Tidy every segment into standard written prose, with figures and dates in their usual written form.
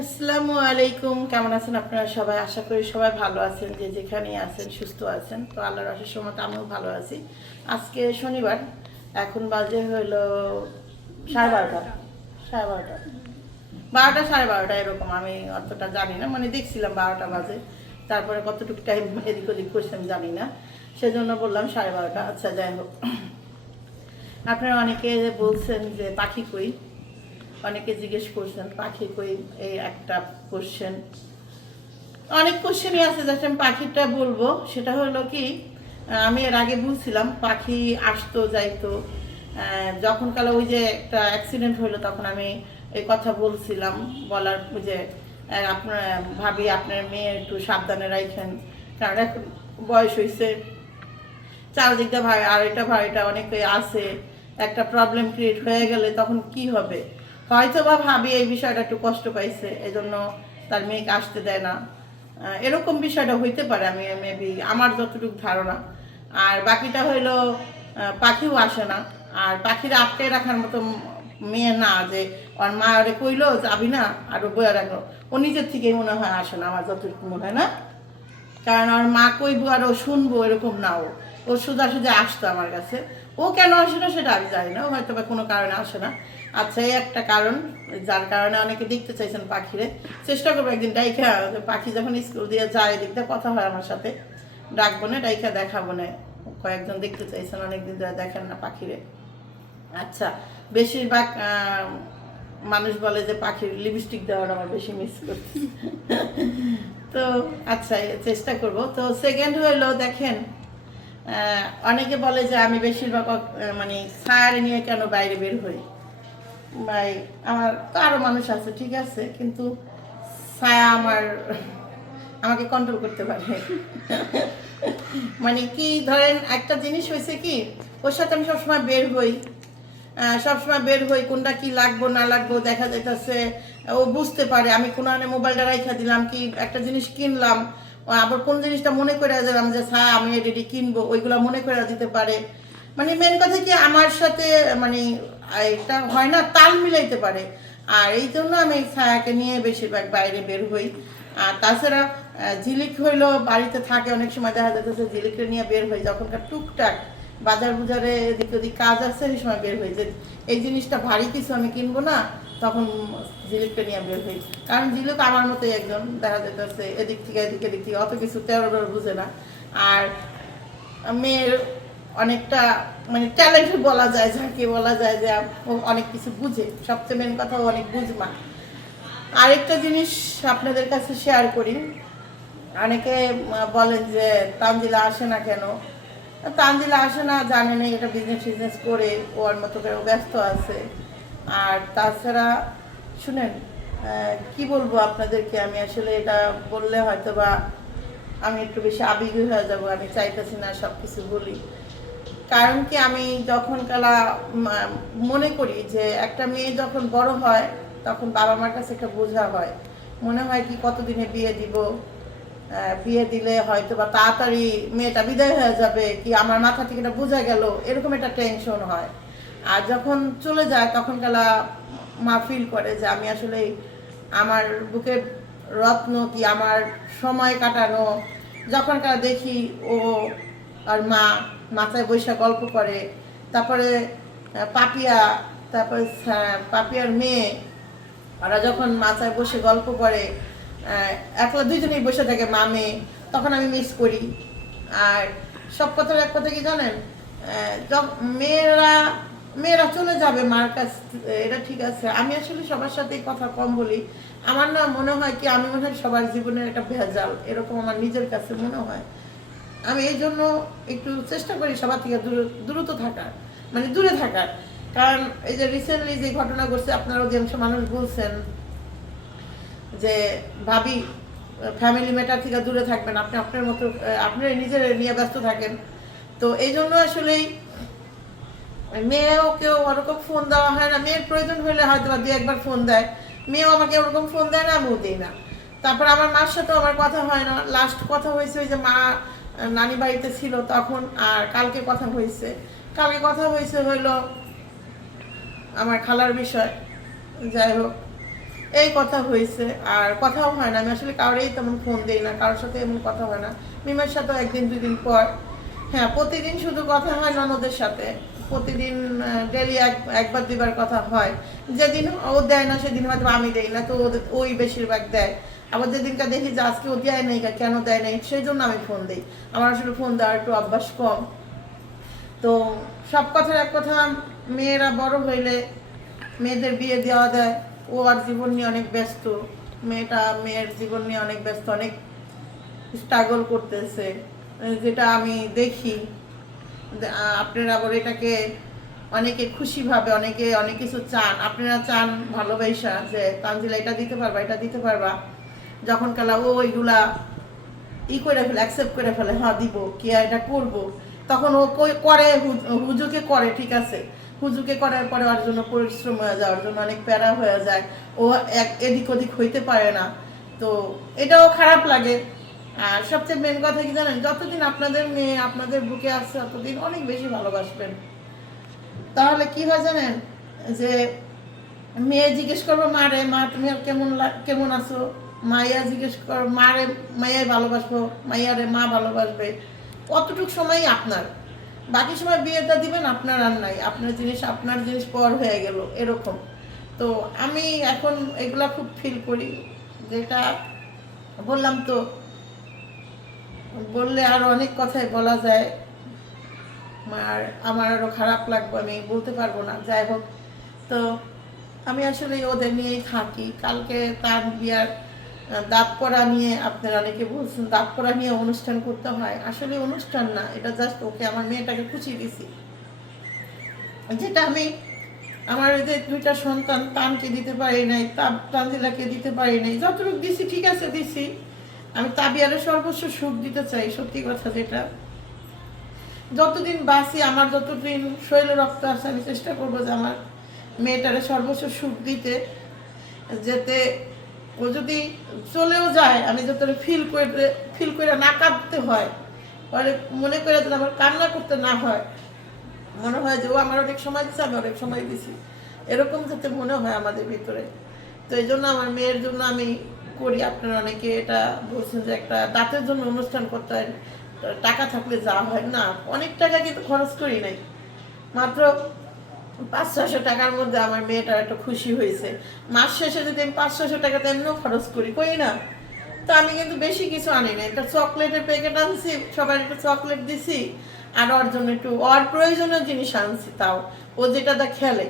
আসসালামু আলাইকুম। কেমন আছেন আপনারা সবাই? আশা করি সবাই ভালো আছেন, যে যেখানেই আছেন সুস্থ আছেন। তো আল্লাহর অশেষ রহমতে আমিও ভালো আছি। আজকে শনিবার, এখন বাজে হলো 12:30। 12:30, 12টা 12:30 এরকম। আমি অতটা জানি না, মানে দেখছিলাম 12টা বাজে, তারপরে কতটুকু টাইম এদিক ওদিক করছি আমি জানি না, সেজন্য বললাম 12:30। আচ্ছা, যাই হোক, আপনারা অনেকে বলছেন যে পাখি কই, অনেকে জিজ্ঞেস করছেন পাখি কই, এই একটা কোশ্চেন। অনেক কোশ্চেনই আছে, যাতে আমি পাখিটা বলবো। সেটা হলো কি, আমি এর আগে বলছিলাম পাখি আসতো যাইতো। যখন কালে ওই যে একটা অ্যাক্সিডেন্ট হলো, তখন আমি এই কথা বলছিলাম, বলার যে আপনার ভাবি আপনার মেয়ে একটু সাবধানে রাখেন, কারণ এখন বয়স হয়েছে, চারদিকটা ভাই আর এটা ভাই এটা অনেকে আছে, একটা প্রবলেম ক্রিয়েট হয়ে গেলে তখন কি হবে। হয়তো বা ভাবি এই বিষয়টা একটু কষ্ট পাইছে, এই জন্য তার মেয়েকে আসতে দেয় না, এরকম বিষয়টা হইতে পারে, আমি মেবি আমার যতটুকু ধারণা। আর বাকিটা হইলো পাখিও আসে না, আর পাখিরা আটকে রাখার মতো মেয়ে না, যে ওর মা ওরে কইলো যাবি না আর ও বয়ে রাখলো, ও নিজের থেকেই মনে হয় আসে না, আমার যতটুকু মনে হয়। না, কারণ আর মা কইবো আর ও শুনবো এরকম না, ও সোজা আসতো আমার কাছে। ও কেন আসে না সেটা আমি জানি না, ও হয়তো বা কোনো কারণে আসে না। আচ্ছা, এই একটা কারণ, যার কারণে অনেকে দেখতে চাইছেন পাখিরে। চেষ্টা করবো একদিন ডাইখা, পাখি যখন স্কুল দিয়ে যায় দেখতে, কথা হয় আমার সাথে, ডাকবো না, ডাইখা দেখাবো না। কয়েকজন দেখতে চাইছেন, অনেকদিন ধরে দেখেন না পাখিরে। আচ্ছা, বেশিরভাগ মানুষ বলে যে পাখির লিপস্টিক দেওয়ার আমার বেশি মিস করছি। তো আচ্ছা, চেষ্টা করব। তো সেকেন্ড হইলো, দেখেন, অনেকে বলে যে আমি বেশিরভাগ মানে ছায়ারে নিয়ে কেন বাইরে বের হই। ভাই, আমার তো আরও মানুষ আছে, ঠিক আছে, কিন্তু ছায়া আমাকে কন্ট্রোল করতে পারে। মানে কি, ধরেন একটা জিনিস হয়েছে কি, ওর সাথে আমি সবসময় বের হই, সবসময় বের হই, কোনটা কি লাগবো না লাগবো দেখা যাইতেছে, ও বুঝতে পারে। আমি কোনো মোবাইলটা রাইখা দিলাম, কি একটা জিনিস কিনলাম, আবার কোন জিনিসটা মনে করে দিলাম যে আমি এটি কিনবো, ওইগুলো মনে করে দিতে পারে। মানে মেন কথা কি, আমার সাথে মানে এটা হয় না, তাল মিলাইতে পারে। আর এই জন্য আমি ছায়াকে নিয়ে বেশিরভাগ বাইরে বের হই। আর তাছাড়া ঝিলিক হইলো বাড়িতে থাকে, অনেক সময় দেখা যাচ্ছে ঝিলিককে নিয়ে বের হই, যখনকার টুকটাক বাজার বুজারে এদিক ওদিক কাজ আছে, সেই সময় বের হই, যে এই জিনিসটা ভারী কিছু আমি কিনবো না, তখন ঝিলিকটা নিয়ে বের হই। কারণ ঝিলিক আমার মতোই একজন, দেখা যেতেছে এদিক থেকে এদিক থেকে অত কিছু তেরো বুঝে না। আর মেয়ের অনেকটা মানে ট্যালেন্ট বলা যায়, যাকে বলা যায় যে ও অনেক কিছু বুঝে, সবচেয়ে মেন কথা ও অনেক বুঝমা। আরেকটা জিনিস আপনাদের কাছে শেয়ার করি, অনেকে বলেন যে তানজিলা আসে না কেন। তানজিলা আসে না জানে না, এটা বিজনেস করে ওর মতো করে ও ব্যস্ত আছে। আর তাছাড়া শুনেন, কি বলবো আপনাদেরকে, আমি আসলে এটা বললে হয়তো বা আমি একটু বেশি আবেগী হয়ে যাব, আমি চাইতেছি না সব কিছু বলি। কারণ কি, আমি যখন কালা মনে করি যে একটা মেয়ে যখন বড় হয়, তখন বাবা মার কাছে একটা বোঝা হয়, মনে হয় কি কতদিনে বিয়ে দিব, বিয়ে দিলে হয়তো বা তাড়াতাড়ি মেয়েটা বিদায় হয়ে যাবে, কি আমার মাথা থেকে এটা বোঝা গেল, এরকম একটা টেনশন হয়। আর যখন চলে যায় তখন কালা মা ফিল করে যে আমি আসলে আমার বুকের রত্ন, কি আমার সময় কাটানো, যখন কালা দেখি ও আর মা মাথায় বৈশা গল্প করে, তারপরে পাপিয়া, তারপরে পাপিয়ার মেয়ে, ওরা যখন মাথায় বসে গল্প করে, একলা দুইজনেই বসে থাকে মা মেয়ে, তখন আমি মিস করি। আর সব কথার এক কথা কি জানেন, মেয়েরা মেয়েরা চলে যাবে মার কাছ, এটা ঠিক আছে, আমি আসলে সবার সাথেই কথা কম বলি। আমার না মনে হয় কি, আমি মনে হয় সবার জীবনের একটা ভেজাল, এরকম আমার নিজের কাছে মনে হয়। আমি এই জন্য একটু চেষ্টা করি সবার থেকে দূরত থাকার, মানে দূরে থাকার। কারণ এই যে রিসেন্টলি যে ঘটনা ঘটছে, আপনারা অধিকাংশ মানুষ বলছেন যে ভাবি ফ্যামিলি ম্যাটার থেকে দূরে থাকবেন, আপনি আপনার মতো আপনি নিজের নিয়ে ব্যস্ত থাকেন। তো এই জন্য আসলেই মেয়েও কেউ ওরকম ফোন দেওয়া হয় না, মেয়ের প্রয়োজন হলে হয়তো বা 2-1বার ফোন দেয়, মেয়েও আমাকে ওরকম ফোন দেয় না, আমিও দিই না। তারপর আমার মার সাথেও আমার কথা হয় না, লাস্ট কথা হয়েছে ওই যে মা নানি বাড়িতে ছিল তখন, আর কালকে কথা হয়েছে। কালকে কথা হয়েছে হইলো আমার খালার বিষয়, যাই হোক। এই কথা হয়েছে। আর কথাও হয় না, আমি আসলে কাউরেই তেমন ফোন দিই না, কারোর সাথে এমন কথা হয় না। মিমের সাথেও একদিন দুদিন পর, হ্যাঁ প্রতিদিন শুধু কথা হয় ননদের সাথে, প্রতিদিন ডেলি একবার দুইবার কথা হয়। যেদিন ও দেয় না সেদিন হয়তো আমি দেই না, তো ওই বেশিরভাগ দেয়। আবার যেদিনকার দেখি যে আজকে ও দেয় নাই, কেন দেয় নাই, সেই জন্য আমি ফোন দিই। আমার আসলে ফোন দেওয়ার একটু অভ্যাস কম। তো সব কথার এক কথা, মেয়েরা বড় হইলে মেয়েদের বিয়ে দেওয়া দেয়, ও আর জীবন নিয়ে অনেক ব্যস্ত। মেয়ের জীবন নিয়ে অনেক ব্যস্ত, অনেক স্ট্রাগল করতেছে, যেটা আমি দেখি। আপনারা আবার এটাকে অনেকে খুশিভাবে, অনেকে অনেক কিছু চান, আপনারা চান ভালোবাসা যে তানজিলা এটা দিতে পারবা, এটা দিতে পারবা। যখন কালা ও ওইগুলা করে ফেলে, অ্যাকসেপ্ট করে ফেলে, হ্যাঁ দিব কি এটা করব, তখন ও করে, হুজুকে করে, ঠিক আছে, হুজুকে করার পরে ওর জন্য পরিশ্রম হয়ে যায়, ওর জন্য অনেক প্যারা হয়ে যায়, ও এদিক ওদিক হইতে পারে না। তো এটাও খারাপ লাগে। আর সবচেয়ে মেন কথা কি জানেন, যতদিন আপনাদের মেয়ে আপনাদের বুকে আসছে ততদিন অনেক বেশি ভালোবাসবেন। তাহলে কি হয় জানেন, যে মেয়ে জিজ্ঞেস করবো মারে, মা তুমি আর কেমন আছো, মাইয়া জিজ্ঞেস করো মারে, মাইয়াই ভালোবাসবো, মাইয়ারে মা ভালোবাসবে। অতটুক সময়ই আপনার, বাকি সময় বিয়েটা দিবেন আপনার আর নাই, আপনার জিনিস পর হয়ে গেল এরকম। তো আমি এখন এগুলা খুব ফিল করি, যেটা বললাম। তো বললে আরো অনেক কথাই বলা যায়, আর আমার আরো খারাপ লাগবে, আমি বলতে পারবো না। যাই হোক, তো আমি আসলে ওদের নিয়েই থাকি। কালকে তার বিয়ার দাঁত পড়া নিয়ে আপনারা অনেকে বলছেন দাঁত পড়া নিয়ে অনুষ্ঠান করতে হয়, আসলে অনুষ্ঠান না, এটা জাস্ট ওকে, আমার মেয়েটাকে খুশি দিছি। যেটা আমি আমার ওই যে দুইটা সন্তান তানকে দিতে পারি নাই, তানজিলাকে দিতে পারি নাই, যতটুকু দিছি ঠিক আছে দিছি। আমি তাবিয়ারে সর্বস্ব সুখ দিতে চাই, সত্যি কথা যেটা। যতদিন বাঁচি, আমার যতদিন শরীরে রক্ত আছে, আমি চেষ্টা করবো যে আমার মেয়েটারে সর্বোচ্চ সুখ দিতে, যাতে ও যদি চলেও যায় আমি যাতে ফিল করে না কাঁদতে হয়, পরে মনে করে যেন আমার কান্না করতে না হয়, মনে হয় যে ও আমার অনেক সময় দিচ্ছে, আমি অনেক সময় দিছি, এরকম যাতে মনে হয় আমাদের ভিতরে। তো এই জন্য আমার মেয়ের জন্য আমি করি। আপনারা অনেকে এটা বলছেন যে একটা দাঁতের জন্য অনুষ্ঠান করতে হয়, টাকা থাকলে যা হয় না, অনেক টাকা কিন্তু খরচ করি নাই, মাত্র 500-600 টাকার মধ্যে আমার মেয়েটা একটা খুশি হয়েছে। মাস শেষে যদি আমি 500-600 টাকাতে এমনিও খরচ করি না, তো আমি কিন্তু বেশি কিছু আনি না, একটা চকলেটের প্যাকেট আনছি, সবাই একটা চকলেট দিছি, আর ওর জন্য একটু ওর প্রয়োজনীয় জিনিস আনছি, তাও ও যেটা খেলে।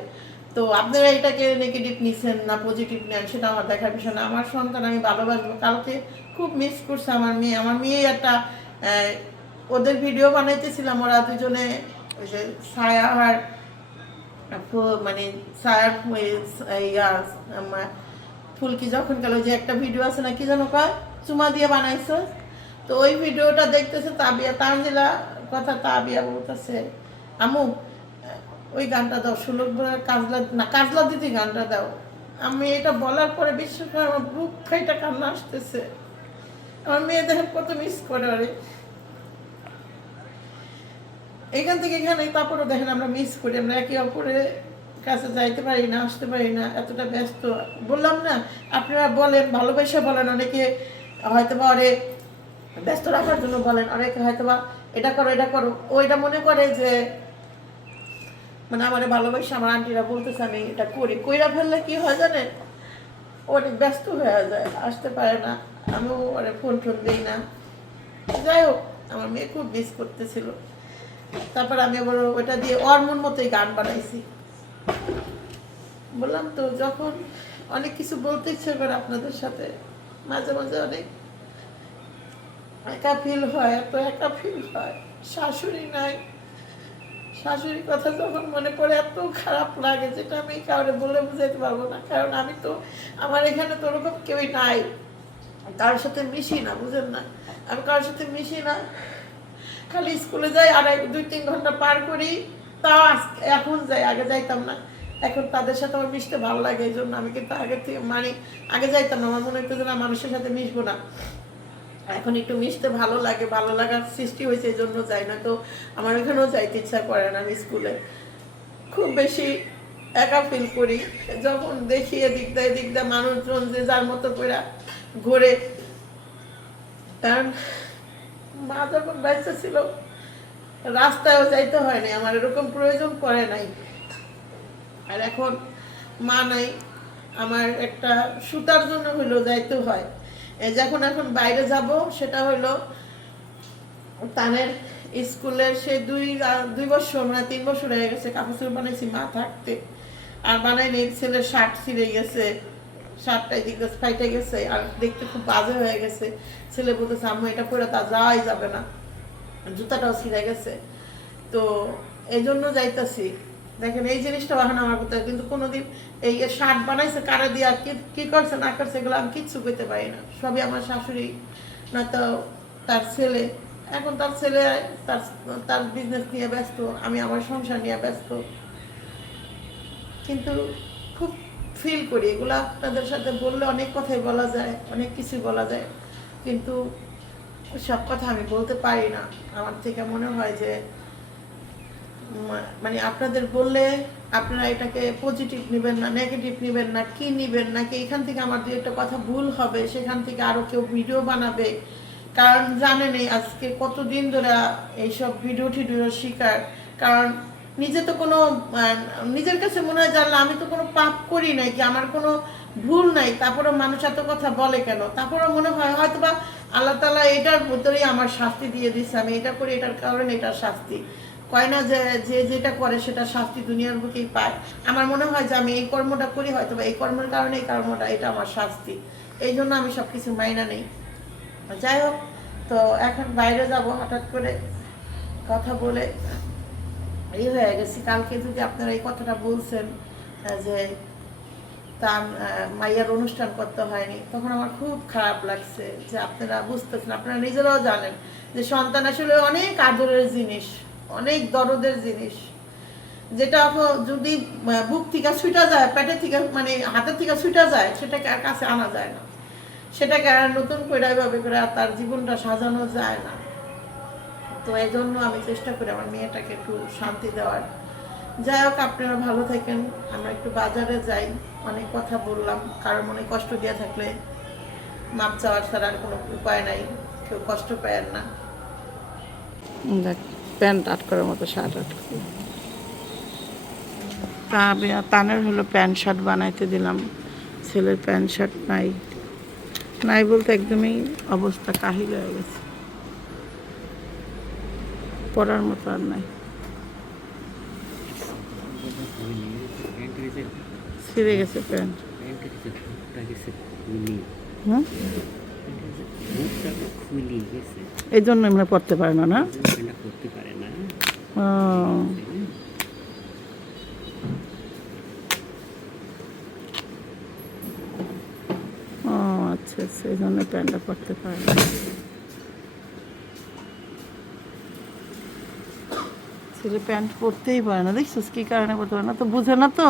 তো আপনারা এটাকে নেগেটিভ নিছেন না পজিটিভ নেন সেটা আমার দেখার বিষয় না। আমার সন্তান আমি ভালোবাসবো। কালকে খুব মিস করছে আমার মেয়ে একটা ওদের ভিডিও বানাইতেছিলাম, ওরা দুজনে ওই যে ছায়া আর মানে ছায়ার ফুলকি যখন গেল, যে একটা ভিডিও আছে না কি যেন কয়, চুমা দিয়ে বানাইছো, তো ওই ভিডিওটা দেখতেছে তাবিয়া, তানজিলা কথা তাবিয়া বলতেছে আমু ওই গানটা দাও, সুলভ কাজলা দিদি গানটা দাও। আমি এটা বলার পরে বিশ্বাস করে আমার বুক ফাইটা কান্না আসতেছে। আমার মেয়ে দেখেন কত মিস করে, আরে এখান থেকে এখানে, তারপরে দেখেন আমরা মিস করি, আমরা একে অপরের কাছে যাইতে পারি না, আসতে পারি না, এতটা ব্যস্ত। বললাম না, আপনারা বলেন ভালোবাসা বলেন, অনেকে হয়তো বা অনেক ব্যস্ত রাখার জন্য বলেন, অনেকে হয়তো বা এটা করো এটা করো, ও এটা মনে করে যে মানে আমার ভালোবাসা, আমার আন্টিরা বলতেছে আমি এটা কইরা ফেললে কি হয় জানেন, অনেক ব্যস্ত হয়ে যায়, আসতে পারে না, আমিও ফোন দিই না। যাই হোক, আমার মেয়ে খুব মিস করতেছিল। তারপর আমি আবার ওটা দিয়ে ওর মন মতোই গান বানাইছি। বললাম তো, যখন অনেক কিছু বলতে ইচ্ছে করে আপনাদের সাথে, মাঝে মাঝে অনেক একা ফিল হয়, এত একা ফিল হয়, শাশুড়ি নাই, শাশুড়ির কথা যখন মনে পড়ে এত খারাপ লাগে, যেটা আমি কাউরে বলে বুঝাইতে পারবো না। কারণ আমি তো, আমার এখানে তো ওরকম কেউই নাই, কারোর সাথে মিশি না, বুঝেন না, আমি কারোর সাথে মিশি না, খালি স্কুলে যাই আর 2-3 ঘন্টা পার করি, তাও এখন যাই, আগে যাইতাম না। এখন তাদের সাথে আমার মিশতে ভালো লাগে, এই জন্য আমি কিন্তু আগে থেকে আগে যাইতাম না, আমার মনে হতো যে না মানুষের সাথে মিশবো না, এখন একটু মিশতে ভালো লাগে, ভালো লাগার সৃষ্টি হয়েছে, এই জন্য যাই না। তো আমার এখানেও যাইতে ইচ্ছা করে না, আমি স্কুলে খুব বেশি একা ফিল করি যখন দেখি এদিক দা মানুষজন যে যার মতো করে ঘুরে। কারণ মা যখন বেঁচে ছিল রাস্তায়ও যাইতে হয়নি, আমার এরকম প্রয়োজন পড়ে নাই। আর এখন মা নাই, আমার একটা সুতার জন্য হইলো যাইতে হয়। যখন এখন বাইরে যাব সেটা হইলো তানের স্কুলের সে 2 বছর মানে 3 বছর হয়ে গেছে কাপড় চোপড় বানাইছি মা থাকতে, আর বানাইনি। ছেলের শার্ট ছিঁড়ে গেছে, শার্টটা এদিকে ফাইটে গেছে আর দেখতে খুব বাজে হয়ে গেছে। ছেলে বলতেছে আম্মু এটা পরে তা যাওয়াই যাবে না, জুতাটাও ছিঁড়ে গেছে। তো এই জন্য যাইতাছি। দেখেন এই জিনিসটা বাহানো আমার কোথায়, কিন্তু কোনোদিন এই শার্ট বানাইছে কারে দিয়া কি করছে না করছে এগুলো আমি কিচ্ছু করতে পারি না। সবই আমার শাশুড়ি না তো তার ছেলে। এখন তার ছেলে তার তার বিজনেস নিয়ে ব্যস্ত, আমি আমার সংসার নিয়ে ব্যস্ত। কিন্তু খুব ফিল করি এগুলো আপনাদের সাথে বললে অনেক কথাই বলা যায়, অনেক কিছু বলা যায়, কিন্তু সব কথা আমি বলতে পারি না। আমার থেকে মনে হয় যে মানে আপনাদের বললে আপনারা এটাকে পজিটিভ নেবেন না নেগেটিভ নেবেন না, কি নেবেন নাকি এখান থেকে আমার দু একটা কথা ভুল হবে সেখান থেকে আরও কেউ ভিডিও বানাবে। কারণ জানেনই আজকে কতদিন ধরে এইসব ভিডিও টিডিওর শিকার। কারণ নিজে তো কোনো নিজের কাছে মনে হয় জানলে আমি তো কোনো পাপ করি নাই, কি আমার কোনো ভুল নাই, তারপরেও মানুষ এত কথা বলে কেন? তারপরেও মনে হয় হয়তো বা আল্লাহ তাআলা এটার ভিতরেই আমার শাস্তি দিয়ে দিচ্ছে, আমি এটা করি এটার কারণে এটার শাস্তি। কয় না যে যে যেটা করে সেটা শাস্তি দুনিয়ার বুকেই পায়। আমার মনে হয় যে আমি এই কর্মটা করি হয়তো বা এই কর্মের কারণে এই কর্মটা এটা আমার শাস্তি, এই জন্য আমি সব কিছু মাইনা নেই। যাই হোক, তো এখন বাইরে যাব হঠাৎ করে কথা বলে এই হয়ে গেছি। কালকে যদি আপনারা এই কথাটা বলছেন যে তা মাইয়ার অনুষ্ঠান করতে হয়নি, তখন আমার খুব খারাপ লাগছে যে আপনারা বুঝতেছেন, আপনারা নিজেরাও জানেন যে সন্তান আসলে অনেক আদরের জিনিস, অনেক দরদের জিনিস, যেটা যদি বুক থেকে ছুটা যায়, পেটের থেকে মানে হাতের থেকে ছুটা যায়, সেটাকে আর কাছে আনা যায় না, সেটাকে আর নতুন করে এভাবে করে আর তার জীবনটা সাজানো যায় না। তো এই জন্য আমি চেষ্টা করি আমার মেয়েটাকে একটু শান্তি দেওয়ার। যাই হোক, আপনারা ভালো থাকেন। আমরা একটু বাজারে যাই, অনেক কথা বললাম, কারোর মনে কষ্ট দিয়ে থাকলে মাপ চাওয়ার ছাড়া আর কোনো উপায় নাই, কেউ কষ্ট পায় না। দেখ প্যান্ট আটকার মতো শার্ট আটকে তানের হলো প্যান্ট শার্ট বানাইতে দিলাম, ছেলের প্যান্ট শার্ট নাই, নাই বলতে একদমই অবস্থা কাহিল হয়ে গেছে, পরার মতো আর নাই, ছিঁড়ে গেছে প্যান্ট। এই জন্য আমরা পড়তে পারে না, না ও আচ্ছা আচ্ছা, এই জন্য প্যান্টটা পড়তে পারে না। ছেলে প্যান্ট পরতেই পারে না, দেখছিস কি কারণে পরতে পারে না? তো বুঝে না তো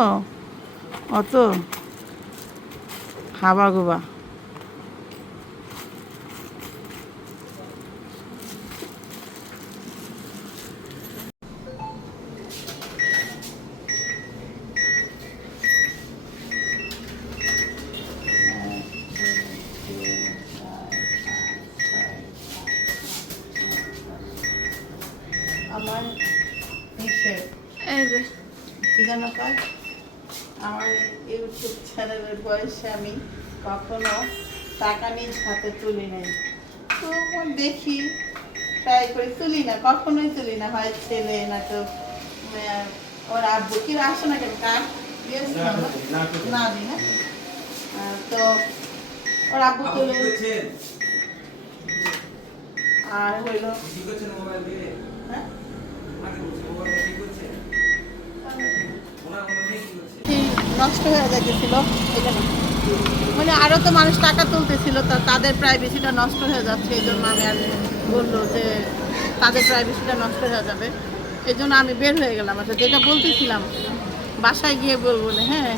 অত হাবা গোবা। আমার কি জানো কাজ, আমার ইউটিউব চ্যানেলের বয়সে আমি কখনো টাকা নিজ হাতে তুলি নাই। তো দেখি ট্রাই করে তুলি না, কখনোই তুলি না, হয় ছেলে না তো ওর আব্বু কি আসে না কেন কাজ না দিই না, তো ওর আব্বু তুলে আর হইল হ্যাঁ নষ্ট হয়ে যাইতেছিল এখানে, মানে আরও তো মানুষ টাকা তুলতেছিল, তো তাদের প্রাইভেসিটা নষ্ট হয়ে যাচ্ছে, এই জন্য আমি আর বললো যে তাদের প্রাইভেসিটা নষ্ট হয়ে যাবে, এই জন্য আমি বের হয়ে গেলাম। আচ্ছা, যেটা বলতেছিলাম বাসায় গিয়ে বলবো না, হ্যাঁ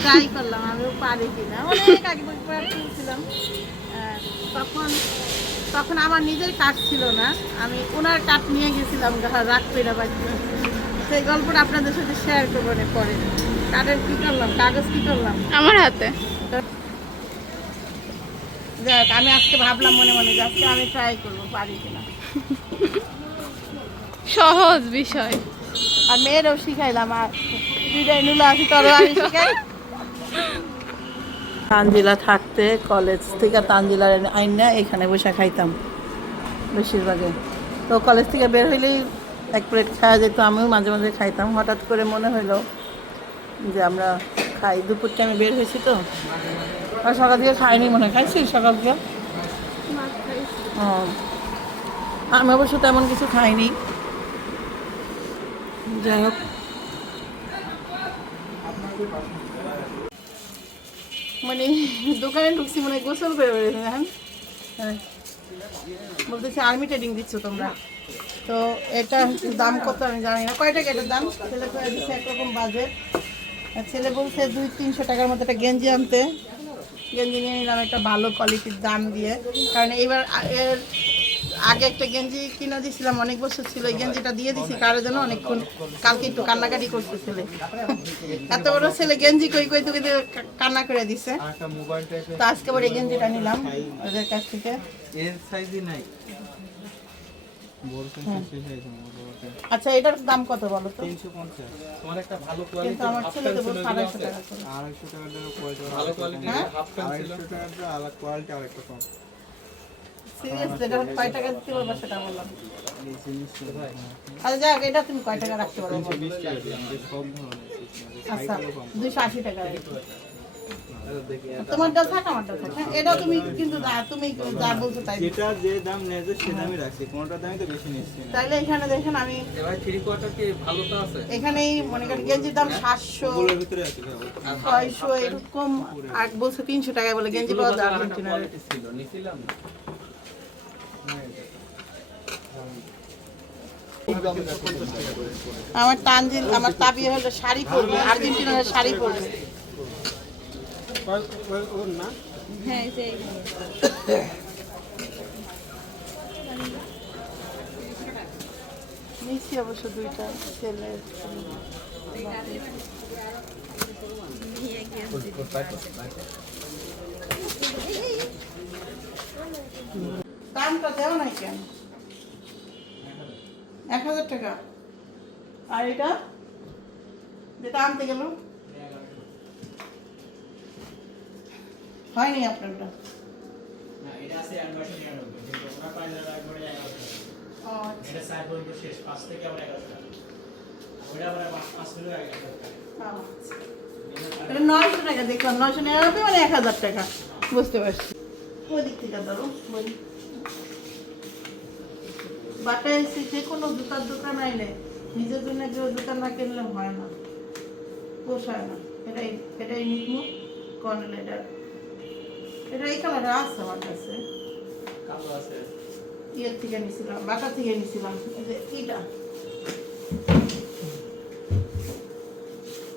ট্রাই করলাম আমিও পারি কিনা, অনেক আগে তুলছিলাম, তখন আমার নিজের কাঠ ছিল না, আমি ওনার কাঠ নিয়ে গেছিলাম রাখতে না বাড়িতে, তো সেই গল্পটা আপনাদের সাথে শেয়ার করবো না পরে। কাঠের কি করলাম, কাগজ কি করলাম আমার হাতে। যাক, আমি আজকে ভাবলাম মনে মনে যে আজকে আমি ট্রাই করবো পারি কিনা। সহজ বিষয়। আর মেয়েরও শিখাইলাম, আর দুইটাই নুলা আছি তোরও আমি শিখাই। তানজিলা থাকতে কলেজ থেকে তানজিলার আইনা এখানে বসে খাইতাম বেশিরভাগে। তো কলেজ থেকে বের হইলেই এক প্লেট খাওয়া যেত, আমিও মাঝে মাঝে খাইতাম। হঠাৎ করে মনে হইলো যে আমরা খাই। দুপুরটা আমি বের হয়েছি তো, আর সকাল থেকে খাইনি মনে হয়। খাইছি সকাল থেকে? ও, আমি অবশ্য তেমন কিছু খাইনি। যাই হোক, মানে দোকানে ঢুকছি মনে হয় গোসল করে বেরোছে। হ্যাঁ, বলতেছি আর্মি ট্রেডিং দিচ্ছ তোমরা তো। এটা দাম কত আমি জানি না, কয় টাকা এটার দাম? ছেলে করে দিচ্ছে একরকম বাজেট। ছেলে বলছে 200-300 টাকার মতো একটা গেঞ্জি আনতে। গেঞ্জি নিয়ে নিলাম একটা ভালো কোয়ালিটির দাম দিয়ে, কারণ এইবার এর আগে একটা গেঞ্জি কিনে দিয়েছিলাম, অনেক বছর ছিল। এই গেঞ্জিটা দিয়ে দিছি কারোর জন্য অনেকক্ষণ, কালকে একটু কান্নাকাটি করছে ছেলে। এত বড় ছেলে গেঞ্জি কই কই তুই কান্না করে দিছে। তো আজকে আবার এই গেঞ্জিটা নিলাম ওদের কাছ থেকে। আচ্ছা, এটার দাম কত বলো তো? 350। তোমার একটা ভালো কিন্তু কোয়ালিটির আমার হাফ ছেলে তো প্যান্ট বলছে ছিল, 250 টাকা করে। 250 টাকার দাম কোয়ালিটি ভালো কোয়ালিটির হ্যাঁ? হাফ প্যান্ট ছিল, 250 টাকার দাম আলাদা কোয়ালিটি আর একটা কম। সিরিয়াস, যেটা কয় টাকা দিতে পারবা সেটা বললাম। এই জিনিসটা ভাই আচ্ছা যাক, এটা তুমি কয় টাকা রাখতে পারো? 320 টাকা দিয়ে আমাদের সব ধরনের সিস্টেম আছে, আচ্ছা, সাইকেলও কম। 280 টাকা। তোমারটা থাক, আমারটা থাক। হ্যাঁ, এটা তুমি কিন্তু তুমি যা বলছো তাই। যেটা যে দাম নেয় সে দামই রাখছি, কোনটার দামই তো বেশি নিচ্ছি না। তাইলে এখানে দেখেন আমি ভাই 3 কোয়ার্টার কি ভালোটা আছে? এখানেই মনে করেন গেঞ্জির দাম 700, ওগুলোর ভিতরে আছে ভাই। 600 এরকম। আর বলছে 300 টাকায় বলে গেঞ্জি পাওয়া যায় আর্জেন্টিনার। ছিল নিছিলাম না। আমার তানজিল, আমার তাবিয়া হলো শাড়ি পরবে, আর্জেন্টিনার শাড়ি পরবে। হ্যাঁ, যে নিচ্ছি অবশ্য দুইটা ছেলের। দামটা দেওয়া নাই কেন? 1000 টাকা। আর এটা যেটা আনতে গেল হয়নি আপনারটা? না, এটা আছে 899, কিন্তু ওরা পাইলে একবারে 1100 টাকা। ও আচ্ছা। এটা সাইড পর্যন্ত শেষ, 5 থেকে আবার 1100 টাকা। ওইটা আবার 5 মিনিট আগে 1100 টাকা। আচ্ছা। এটা 900 টাকা দেখলাম, 999 মানে 1000 টাকা। বুঝতে পারছি। ওই দিক থেকে ধরো, বলি বাটায় এসে যে কোনো জুতার দোকান আইলে নিজের জন্য কেউ জুতা না কিনলে হয় না, পোষায় না। এটাই নিকমু কর্নেল। এটা এই কালারে আছে আমার কাছে, কালো আছে। ইয়ের থেকে নিছিলাম, বাটা থেকে নিছিলাম। এই যে এইটা,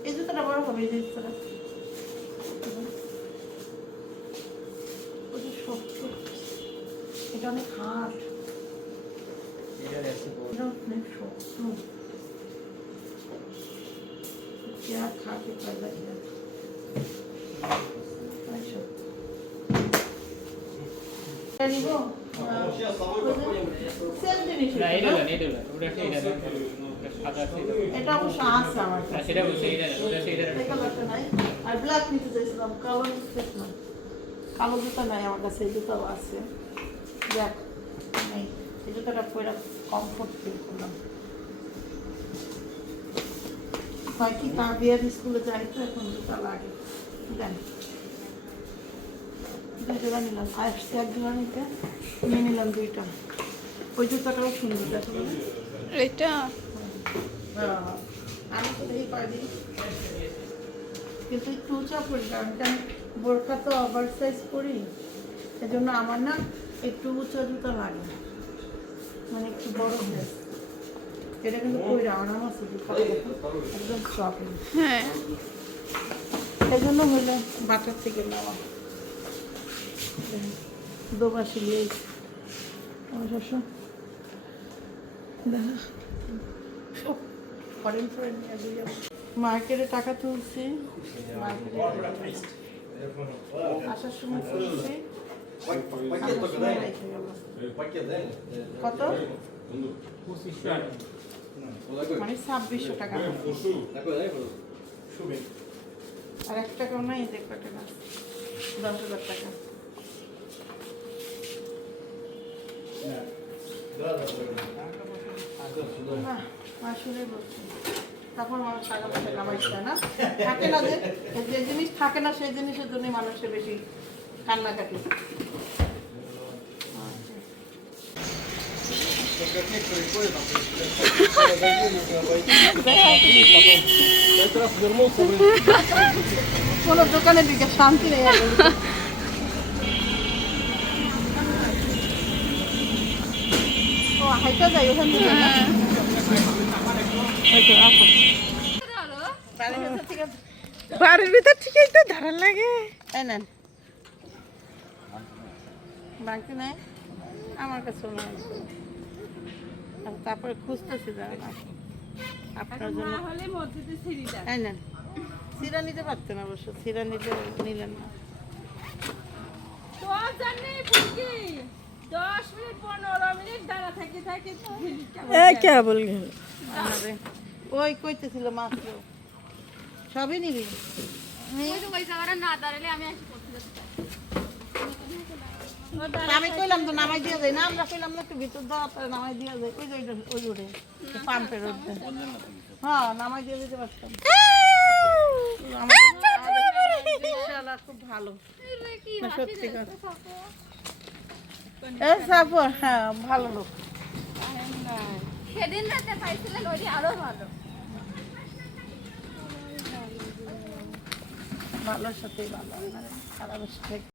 এই জুতাটা বড় হবে। এই যে জুতাটা ওই যে শক্ত, এটা অনেক হার্ড, এটা আছে বড়। এটা অনেক শক্ত। क्या खा के पैदा किया अच्छा নিব সেম জিনিস না, এটা না, এটা না। ওটা কি এটা না? সাদা আছে। এটা অবশ্য আছে আমার না, কাছে। সেটা বলছি, এটা না, ওটা সেটা না। এই কালারটা নাই। আর ব্ল্যাক নিতে চাইছিলাম, কালো নিতে চাইছিলাম। কালো জুতা নাই আমার কাছে, এই জুতাও আছে। ব্ল্যাক নেই, এই জুতাটা পরে কমফোর্ট ফিল করলাম। হয় কি তাবিয়ার স্কুলে যাই তো এখন জুতা লাগে। দেন দুই জোড়া নিলাম, আসছে এক জোড়া নিতে, নিয়ে নিলাম দুইটা। ওই জুতাটাও সুন্দর দেখো। এটা আমি তো দেখি পারি, কিন্তু একটু উঁচা পড়ি, কারণ আমি বোরখা তো ওভার সাইজ পরি, এজন্য আমার না একটু উঁচা জুতা লাগে, মানে একটু বড় হয়। এটা কিন্তু পরে আরাম আছে, জুতাটা দেখো একদম সফট। হ্যাঁ, এই জন্য হইলে বাটার থেকে নেওয়া। দোবাসি নিয়ে অবশ্য ফরেন ফরেন মার্কেটে টাকা তুলছি, মার্কেটে আসার সময় তুলছি, আসার সময় রেখে গেল। কত? মানে 2600 টাকা। আর 1 টাকাও নাই, দেখো টাকা 10,000 টাকা। আসলে বলছি তখন মানুষ টাকা পয়সা কামাইছে না, থাকে না, যে জিনিস থাকে না সেই জিনিসের জন্য মানুষের বেশি কান্নাকাটি। কোনো দোকানে দিকে শান্তি নেই। ও হাইটা যাই ওখান থেকে না? ওই তো আসো। বাড়ির ভিতর ঠিকই তো ধারা লাগে। এই নেন বাকি নাই আমার কাছে তারপরে খুঁজতেছি দাঁড়া আপনার জন্য। এই নেন, সিরা নিতে পারতেন অবশ্য, সিরা নিতে নিলেন না। ওই কইতেছিল মাত্র সবই নিবি। আমি কইলাম তো নামাই দিয়া যায় না, আমরা কইলাম না একটু ভিতর দেওয়া নামাই দিয়া যায়। ওই যে ওই রোডে পাম্পের রোডে, হ্যাঁ নামাই দিয়ে দিতে পারতাম। খুব ভালো না সত্যি কথা। হ্যাঁ ভালো লোক। সেদিন রাতে পাইছিলেন ওই আরো ভালো। ভালোর সাথেই ভালো, খারাপের সাথে